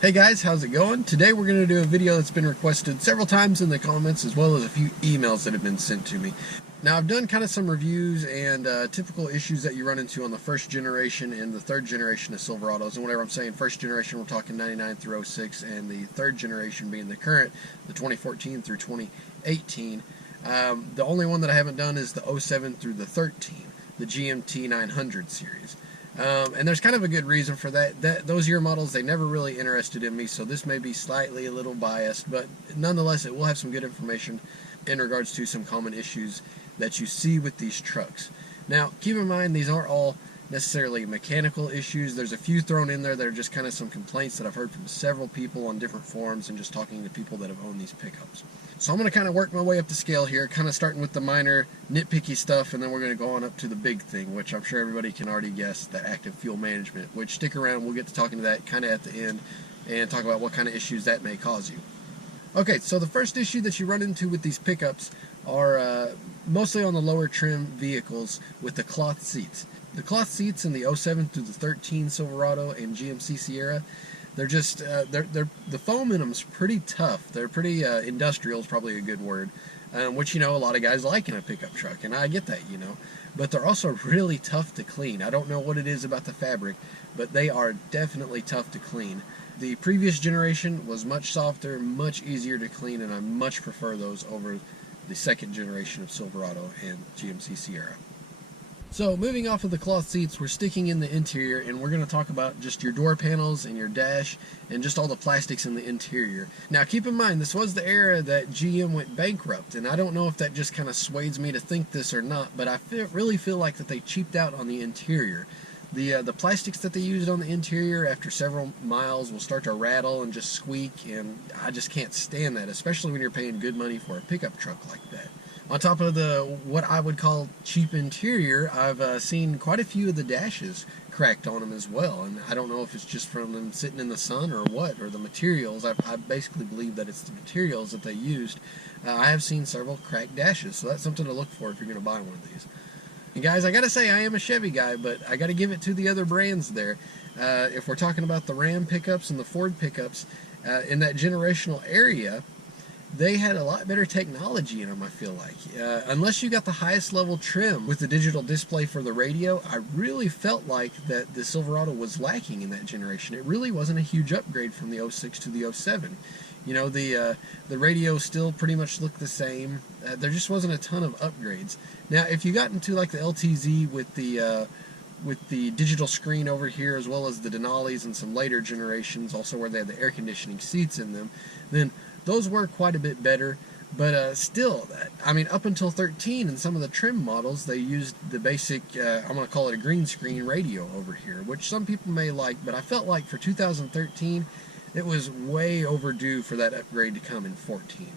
Hey guys, how's it going? Today we're going to do a video that's been requested several times in the comments, as well as a few emails that have been sent to me. Now, I've done kind of some reviews and typical issues that you run into on the first generation and the third generation of Silverados. And whenever I'm saying first generation, we're talking 99 through 06, and the third generation being the current, the 2014 through 2018. The only one that I haven't done is the 07 through the 13, the GMT 900 series. And there's kind of a good reason for that. Those year models, they never really interested in me, so this may be slightly a little biased, but nonetheless, it will have some good information in regards to some common issues that you see with these trucks. Now, keep in mind, these aren't all necessarily mechanical issues. There's a few thrown in there that are just kind of some complaints that I've heard from several people on different forums and just talking to people that have owned these pickups. So I'm going to kind of work my way up the scale here, kind of starting with the minor nitpicky stuff, and then we're going to go on up to the big thing, which I'm sure everybody can already guess, the active fuel management, which stick around, we'll get to talking to that kind of at the end and talk about what kind of issues that may cause you. Okay, so the first issue that you run into with these pickups are mostly on the lower trim vehicles with the cloth seats. The cloth seats in the 07 through the 13 Silverado and GMC Sierra, they're just, the foam in them is pretty tough. They're pretty industrial is probably a good word, which, you know, a lot of guys like in a pickup truck, and I get that, you know. But they're also really tough to clean. I don't know what it is about the fabric, but they are definitely tough to clean. The previous generation was much softer, much easier to clean, and I much prefer those over the second generation of Silverado and GMC Sierra. So, moving off of the cloth seats, we're sticking in the interior, and we're going to talk about just your door panels and your dash and just all the plastics in the interior. Now, keep in mind, this was the era that GM went bankrupt, and I don't know if that just kind of sways me to think this or not, but I really feel like that they cheaped out on the interior. The plastics that they used on the interior after several miles will start to rattle and just squeak, and I just can't stand that, especially when you're paying good money for a pickup truck like that. On top of the what I would call cheap interior, I've seen quite a few of the dashes cracked on them as well, and I don't know if it's just from them sitting in the sun or what, or the materials. I basically believe that it's the materials that they used. I have seen several cracked dashes, so that's something to look for if you're going to buy one of these. And guys, I gotta say, I am a Chevy guy, but I gotta give it to the other brands there. If we're talking about the Ram pickups and the Ford pickups, in that generational area, they had a lot better technology in them, I feel like. Unless you got the highest level trim with the digital display for the radio, I really felt like that the Silverado was lacking in that generation. It really wasn't a huge upgrade from the 06 to the 07. You know, the radio still pretty much looked the same. There just wasn't a ton of upgrades. Now, if you got into like the LTZ with the digital screen over here, as well as the Denali's and some later generations, also where they had the air conditioning seats in them, then those were quite a bit better. But still, I mean, up until 13 and some of the trim models, they used the basic, I'm going to call it a green screen radio over here, which some people may like, but I felt like for 2013, it was way overdue for that upgrade to come in 14.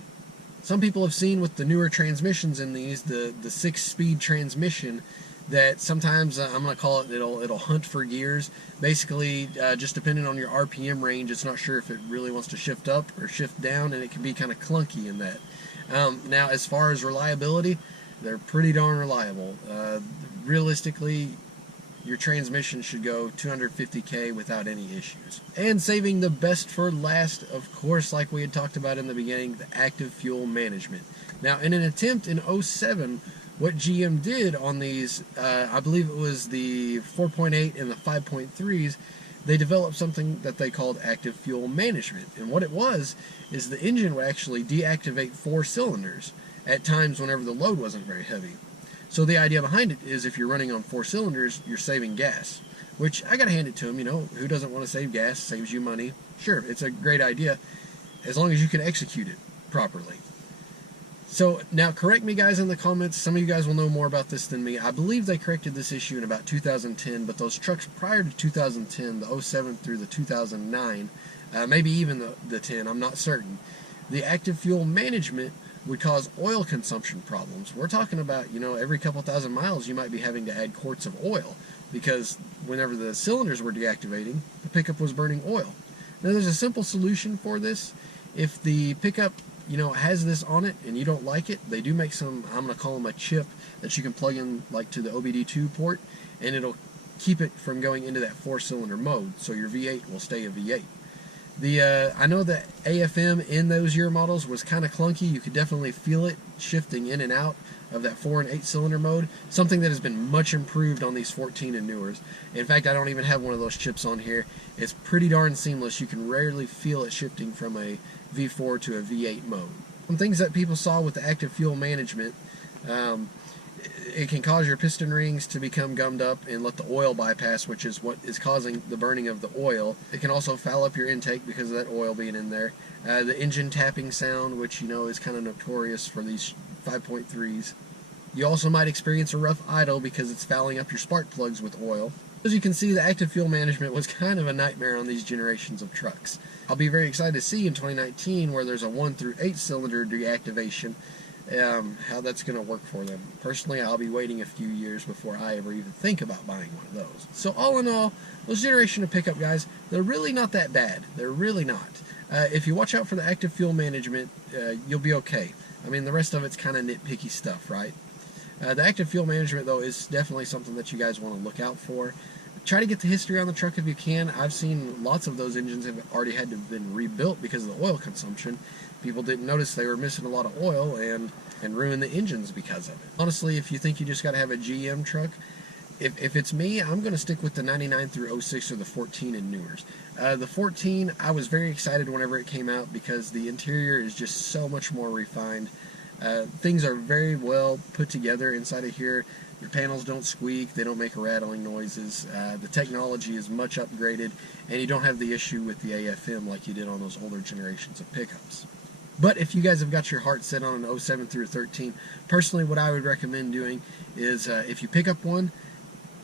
Some people have seen with the newer transmissions in these, the 6-speed transmission, that sometimes I'm going to call it, it'll hunt for gears. Basically, just depending on your RPM range, it's not sure if it really wants to shift up or shift down, and it can be kind of clunky in that. Now, as far as reliability, they're pretty darn reliable. Realistically, your transmission should go 250K without any issues. And saving the best for last, of course, like we had talked about in the beginning, the active fuel management. Now, in an attempt in 07, what GM did on these, I believe it was the 4.8 and the 5.3s, they developed something that they called active fuel management. And what it was is the engine would actually deactivate 4 cylinders at times whenever the load wasn't very heavy. So the idea behind it is if you're running on 4 cylinders, you're saving gas, which I gotta hand it to them. You know, who doesn't want to save gas? Saves you money. Sure, it's a great idea as long as you can execute it properly. So now, correct me guys in the comments. Some of you guys will know more about this than me. I believe they corrected this issue in about 2010, but those trucks prior to 2010, the 07 through the 2009, maybe even the 10, I'm not certain, the active fuel management would cause oil consumption problems. We're talking about, you know, every couple thousand miles you might be having to add quarts of oil, because whenever the cylinders were deactivating, the pickup was burning oil. Now, there's a simple solution for this. If the pickup, you know, has this on it and you don't like it, they do make some, I'm going to call them a chip that you can plug in like to the OBD2 port, and it'll keep it from going into that 4-cylinder mode, so your V8 will stay a V8. I know the AFM in those year models was kind of clunky. You could definitely feel it shifting in and out of that 4 and 8 cylinder mode, something that has been much improved on these 14 and newers. In fact, I don't even have one of those chips on here. It's pretty darn seamless. You can rarely feel it shifting from a V4 to a V8 mode. Some things that people saw with the active fuel management, it can cause your piston rings to become gummed up and let the oil bypass, which is what is causing the burning of the oil. It can also foul up your intake because of that oil being in there. The engine tapping sound, which is kind of notorious for these 5.3s. You also might experience a rough idle because it's fouling up your spark plugs with oil. As you can see, the active fuel management was kind of a nightmare on these generations of trucks. I'll be very excited to see in 2019, where there's a 1 through 8 cylinder deactivation, how that's going to work for them. Personally, I'll be waiting a few years before I ever even think about buying one of those. So all in all, those generation of pickup guys, they're really not that bad. They're really not. If you watch out for the active fuel management, you'll be okay. I mean, the rest of it's kind of nitpicky stuff, right? The active fuel management, though, is definitely something that you guys want to look out for. Try to get the history on the truck if you can. I've seen lots of those engines have already had to have been rebuilt because of the oil consumption. People didn't notice they were missing a lot of oil and ruin the engines because of it. Honestly, if you think you just got to have a GM truck, if it's me, I'm going to stick with the 99 through 06 or the 14 and newers. The 14, I was very excited whenever it came out because the interior is just so much more refined. Things are very well put together inside of here. The panels don't squeak, they don't make rattling noises. The technology is much upgraded, and you don't have the issue with the AFM like you did on those older generations of pickups. But if you guys have got your heart set on an 07 through 13, personally what I would recommend doing is if you pick up one,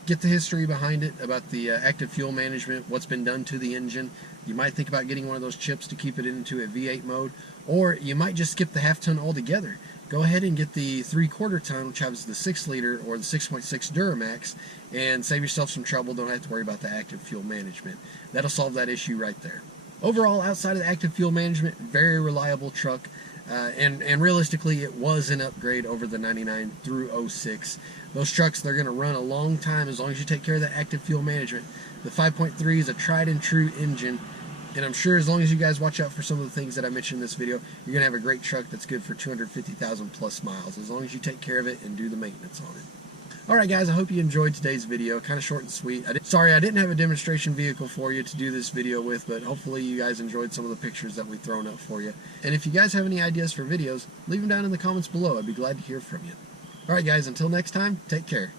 get the history behind it about the active fuel management, what's been done to the engine. You might think about getting one of those chips to keep it into a V8 mode, or you might just skip the half ton altogether. Go ahead and get the 3/4 ton, which has the 6 liter or the 6.6 Duramax, and save yourself some trouble. Don't have to worry about the active fuel management. That'll solve that issue right there. Overall, outside of the active fuel management, very reliable truck. And realistically, it was an upgrade over the 99 through 06. Those trucks, they're going to run a long time as long as you take care of that active fuel management. The 5.3 is a tried and true engine, and I'm sure as long as you guys watch out for some of the things that I mentioned in this video, you're going to have a great truck that's good for 250,000 plus miles, as long as you take care of it and do the maintenance on it. Alright guys, I hope you enjoyed today's video. Kind of short and sweet. Sorry I didn't have a demonstration vehicle for you to do this video with, but hopefully you guys enjoyed some of the pictures that we've thrown up for you. And if you guys have any ideas for videos, leave them down in the comments below. I'd be glad to hear from you. Alright guys, until next time, take care.